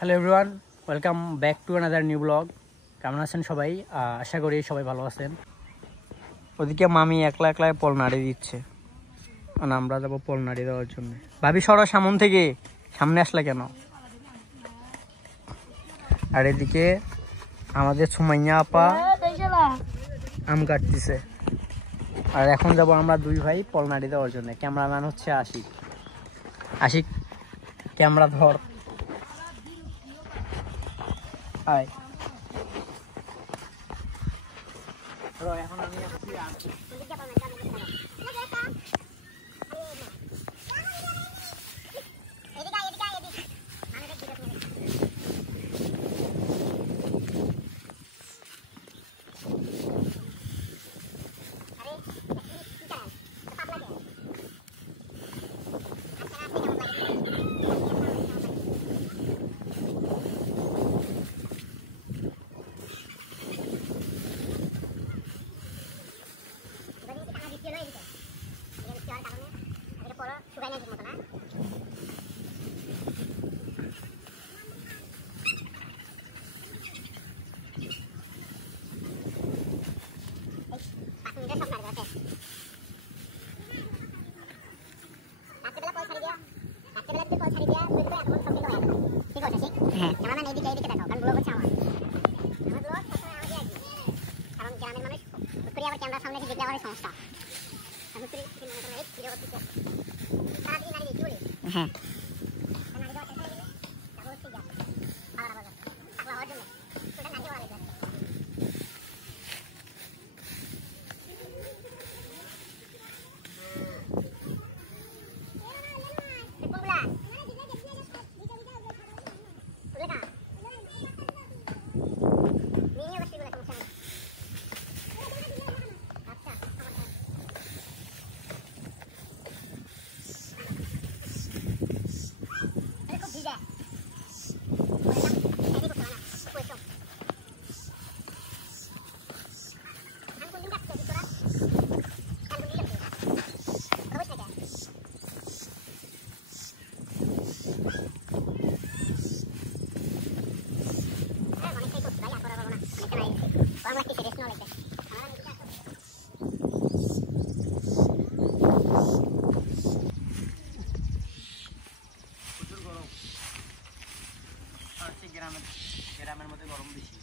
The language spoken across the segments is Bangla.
Hello everyone, welcome back to another new blog. কেমন আছেন সবাই? আশা করি সবাই ভালো আছেন। ওদিকে মামি একলা একলা পল নাড়ি দিচ্ছে, মানে আমরা যাবো পল নাড়ি দেওয়ার জন্য। ভাবি সরো সামন থেকে, সামনে আসলে কেন? আর এদিকে আমাদের সুমাইয়া আপা আম কাটতেছে। আর এখন যাব আমরা দুই ভাই পল নাড়ি দেওয়ার জন্য। ক্যামেরাম্যান হচ্ছে আশিক। আশিক ক্যামেরা ধর। হাই। এখন আমি আসছি হ্যাঁ, ক্যামেরাম্যান এইদিকে এইদিকে দেখাও, কারণ ব্লগ হচ্ছে আমার ব্লগ সবসময় আমাকে আসবে, কারণ গ্রামের মানুষ ঘুরে আবার ক্যামেরার সামনে এসে দেখলে আমার সমস্যা। আমি ঘুরে মনে করেন এই ভিডিও করতেছে তাড়াতাড়ি নাড়ি দিয়ে চলে। হ্যাঁ, নাড়ি দেওয়া শেষ হয়ে গেলে তারপর হচ্ছে গ্যাস আলাদা বাজার টাকলা হওয়ার জন্য সেটা নাড়ি দেওয়া লাগে। গ্রামের মধ্যে গরম বেশি।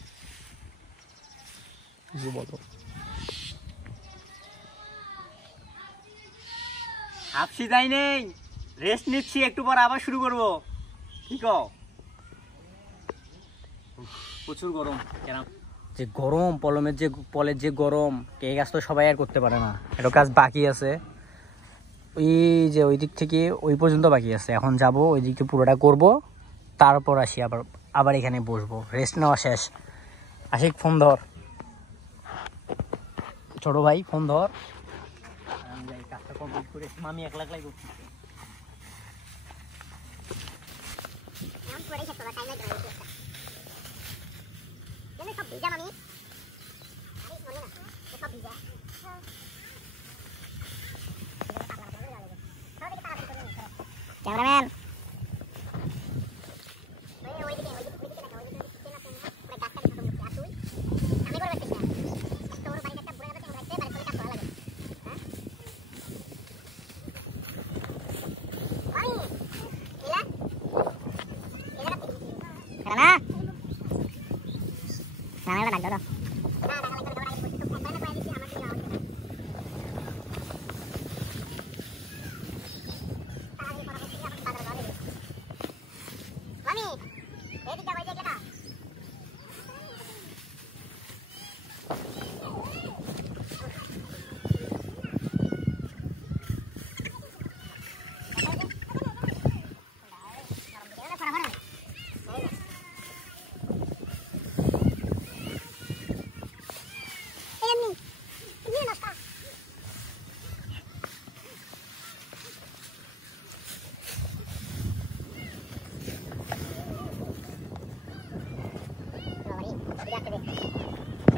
হাফসি যাই নেই, রেস্ট নিচ্ছি, একটু পর আবার শুরু করবো। ঠিক প্রচুর গরম। যে গরম পলমের যে পলের যে গরম, এই কাজ তো সবাই আর করতে পারে না। একটা কাজ বাকি আছে, ওই যে ওই দিক থেকে ওই পর্যন্ত বাকি আছে। এখন যাব ওই দিকটা পুরোটা করব, তারপর আসি আবার এখানে বসবো। রেস্ট নেওয়া শেষ। আশিক ফোন ধর, ছোট ভাই ফোন ধর। আমি যাই কাজটা কমপ্লিট করে, মামি একলা একলাই করছি। ক্যামেরাম্যান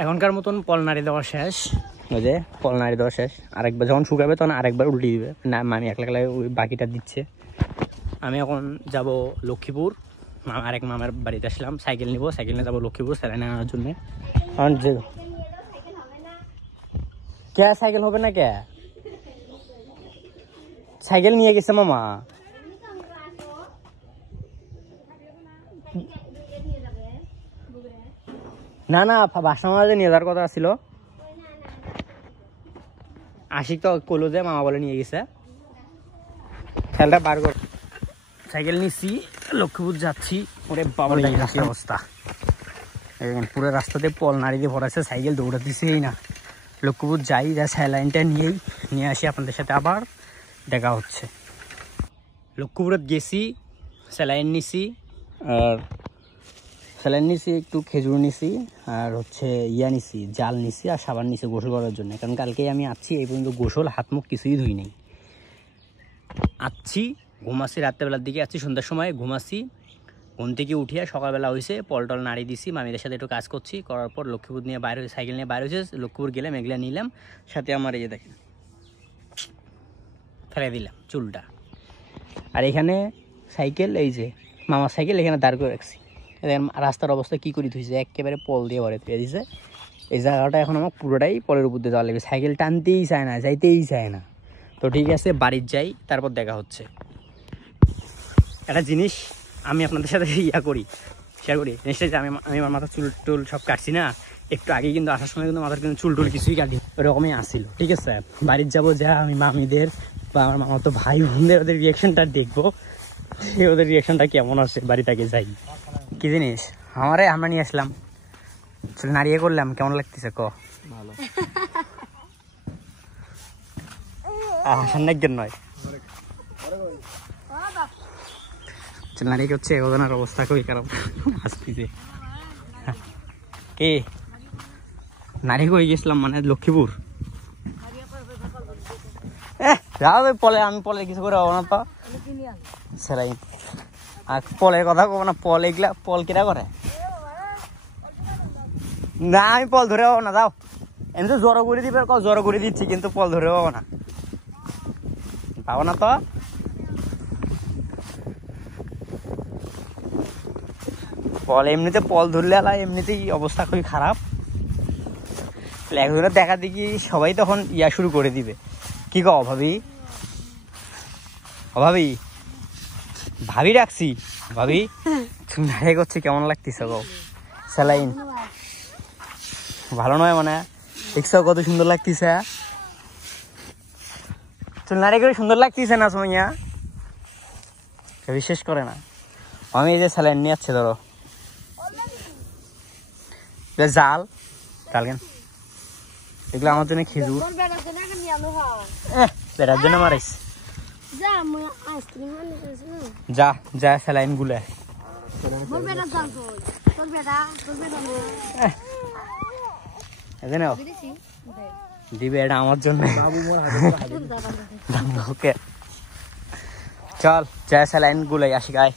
এখনকার মতন পল নাড়ি দেওয়া শেষ। ওই যে পল নাড়ি দেওয়া শেষ, আরেকবার যখন শুকাবে তখন আরেকবার উল্টে দিবে। না, আমি একলা একলা ওই বাকিটা দিচ্ছে। আমি এখন যাব লক্ষ্মীপুর, আরেক মামার বাড়িতে আসলাম, সাইকেল নিবো, সাইকেল নিয়ে যাবো লক্ষ্মীপুর স্যালাইন আনার জন্য। কে সাইকেল হবে না, কে সাইকেল নিয়ে গেছে মামা? না না, বাসা মাঝে নিয়ে যাওয়ার কথা ছিল। আশিক তো কলো যে মামা বলে নিয়ে গেছে। খেলটা বার কর, সাইকেল নিচ্ছি, লক্ষ্মীপুর যাচ্ছি। ওরে বাবার কি অবস্থা, পুরো রাস্তাতে পল নাড়ি দিয়ে ভরাচ্ছে, সাইকেল দৌড়াতেছেই না। লক্ষ্মীপুর যাই, যা স্যালাইনটা নিয়ে আসি, আপনাদের সাথে আবার দেখা হচ্ছে। লক্ষ্মীপুরে গেছি, স্যালাইন নিছি, আর স্যালাইন নিছি, একটু খেজুর নিছি, আর হচ্ছে নিছি, জাল নিছি, আর সাবান নিছি গোসল করার জন্য। কারণ কালকেই আমি আসছি, এই পর্যন্ত গোসল হাত মুখ কিছুই ধুই নেই। আসছি, ঘুমাচ্ছি, রাত্রেবেলার দিকে আসছি, সন্ধ্যার সময় ঘুমাচ্ছি। ঘুম থেকে উঠিয়া সকালবেলা হয়েছে, পলটল নাড়ি দিছি, মামিদের সাথে একটু কাজ করছি, করার পর লক্ষ্মীপুর নিয়ে বাইরে সাইকেল নিয়ে বাইরে হয়েছে। লক্ষ্মীপুর গেলাম, এগুলা নিলাম সাথে, আমার এই যে দেখেন ফেলে দিলাম চুলটা। আর এখানে সাইকেল, এই যে মামার সাইকেল এখানে দাঁড় করে রাখছি। রাস্তার অবস্থা কী করে ধুইছে, একেবারে পল দিয়ে ভরে ধুয়ে দিছে। এই জায়গাটা এখন আমার পুরোটাই পলের উপর দিয়ে যাওয়া লাগবে, সাইকেল টানতেই চায় না, যাইতেই চায় না। তো ঠিক আছে, বাড়ির যাই, তারপর দেখা হচ্ছে। একটা জিনিস আমি আপনাদের সাথে শেয়ার করি, নিশ্চয়ই যে আমি আমার মাথার চুল টুল সব কাটছি না, একটু আগে কিন্তু আসার সময় কিন্তু মাথার কিন্তু চুল টুল কিছুই কাটি, ওরকমই আসছিল। ঠিক আছে, বাড়ির যাবো, যা আমি মামিদের বা আমার মামা তো ভাই বোনদের ওদের রিয়াকশনটা দেখবো, ওদের রিয়াকশনটা কেমন আসছে। বাড়ি থেকে যাই, কি জিনিস আমরা নিয়ে আসলাম, চুল নাড়িয়ে করলাম, কেমন লাগতেছে ক? ভালো। হাসার নয়, চুল নাড়িয়ে করছে, ওদের অবস্থা খুবই খারাপ আসতেছে। কে নারী করে গেছিলাম, মানে লক্ষ্মীপুর। যাও পলে, আমি পলে কিছু করে হবো না তো, সেলাই আর পলের কথা কব না। পল এগুলা পল কেটা করে না, আমি পল ধরে হবো না। যাও, এমনি তো জড়ো করে দিবে, জড়ো করে দিচ্ছি, কিন্তু পল ধরে হবো না, পাবো না তো। পল এমনিতে পল ধরলে এমনিতেই অবস্থা খুবই খারাপ। একজনের দেখা দেখি সবাই তখন শুরু করে দিবে। কি কও ভাবি? ভাবি ভাবি রাখছি, ভাবি নাড়ে করছে, কেমন লাগতেছে গো? স্যালাইন ভালো নয় মানে, দেখছো কত সুন্দর লাগতেছে, চুল নাড়ে করে সুন্দর লাগতেছে না সুমাইয়া? বিশ্বাস করে না। আমি এই যে স্যালাইন নিয়ে যাচ্ছে, ধরো জাল কেন এগুলো আমার জন্য, খেজুর বেড়ার জন্য মারাইস। যা যা স্যালাইন গুলা দিবে, এটা আমার জন্য। চল যা স্যালাইন গুলাই আসি গায়ে।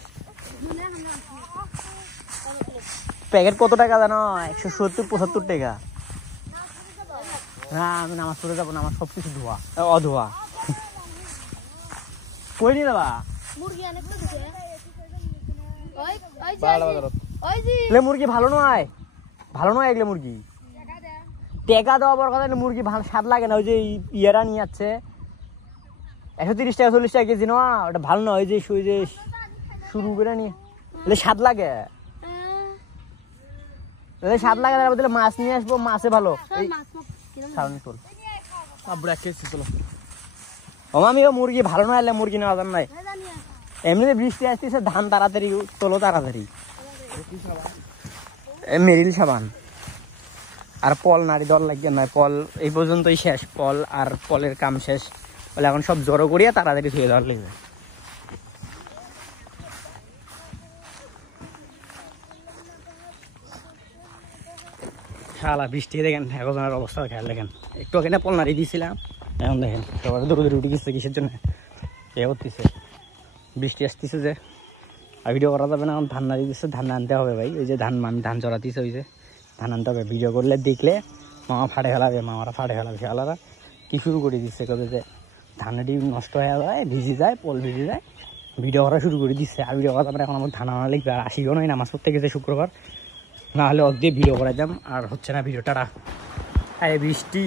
প্যাকেট কত টাকা জানো? 170-75 টাকা। না আমি নামাজ পড়ে যাবো, নামাজ সবকিছু ধোয়া অধোয়া। কই নিয়ে যাবা? মুরগি ভালো নয়, ভালো নয় এগুলো মুরগি। টেকা দেওয়া বড় কথা, মুরগি ভালো স্বাদ লাগে না। ওই যে ইয়েরা নিয়ে যাচ্ছে 130 টাকা 40 টাকা কেজি, না ওটা ভালো নয়। ওই যে শুরু করে নিয়ে স্বাদ লাগে, স্বাদ লাগে। তার বদলে মাছ নিয়ে আসবো, মাছে ভালো। আমি মুরগি ভালো নয়, মুরগি নেওয়া যান নাই। এমনিতে বৃষ্টি আসতেছে, ধান তাড়াতাড়ি তোলো, তাড়াতাড়ি। মেরিল সাবান আর পল নাড়ি দর লাগিয়ে নয়, পল এই পর্যন্তই শেষ, পল আর পলের কাম শেষ বলে এখন সব জড়ো করিয়া তাড়াতাড়ি ধুয়ে দেওয়ার লাগবে। শালা বৃষ্টি দেখেন, একজনের অবস্থা খেয়াল দেখেন। একটু আগে না পল নাড়ি দিয়েছিলাম, এখন দেখেন সবার দৌড়ে উঠে গেছে, কিসের জন্য এ করতেছে। বৃষ্টি আসতেছে যে আর ভিডিও করা যাবে না, এখন ধান নাড়ি দিচ্ছে, ধান আনতে হবে ভাই। ওই যে আমি ধান চড়াতেছে, ওই যে ধান আনতে হবে। ভিডিও করলে দেখলে মামা ফাটে ফেলাবে, মামারা ফাটে ফেলাবে। শালারা কি শুরু করে দিচ্ছে, কবে যে ধানটি নষ্ট হয়ে যায়, ভিজে যায়, পল ভিজে যায়, ভিডিও করা শুরু করে দিচ্ছে। আর ভিডিও করা তারপরে এখন আমার ধানা লিখবে, আর আসিও নয়, নামাজ পড়তে গেছে শুক্রবার, না হলে অর্ধে ভিডিও করা যাম। আর হচ্ছে না ভিডিওটা, আরে বৃষ্টি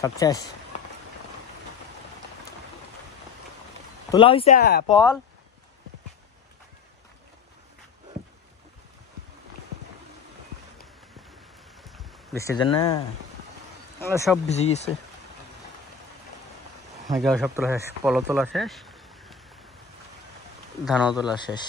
সব শেষ। তোলা হয়েছে পল, বৃষ্টির জন্য সব ভিজে গেছে। সব তোলা শেষ, পলও তোলা শেষ, ধানও তোলা শেষ।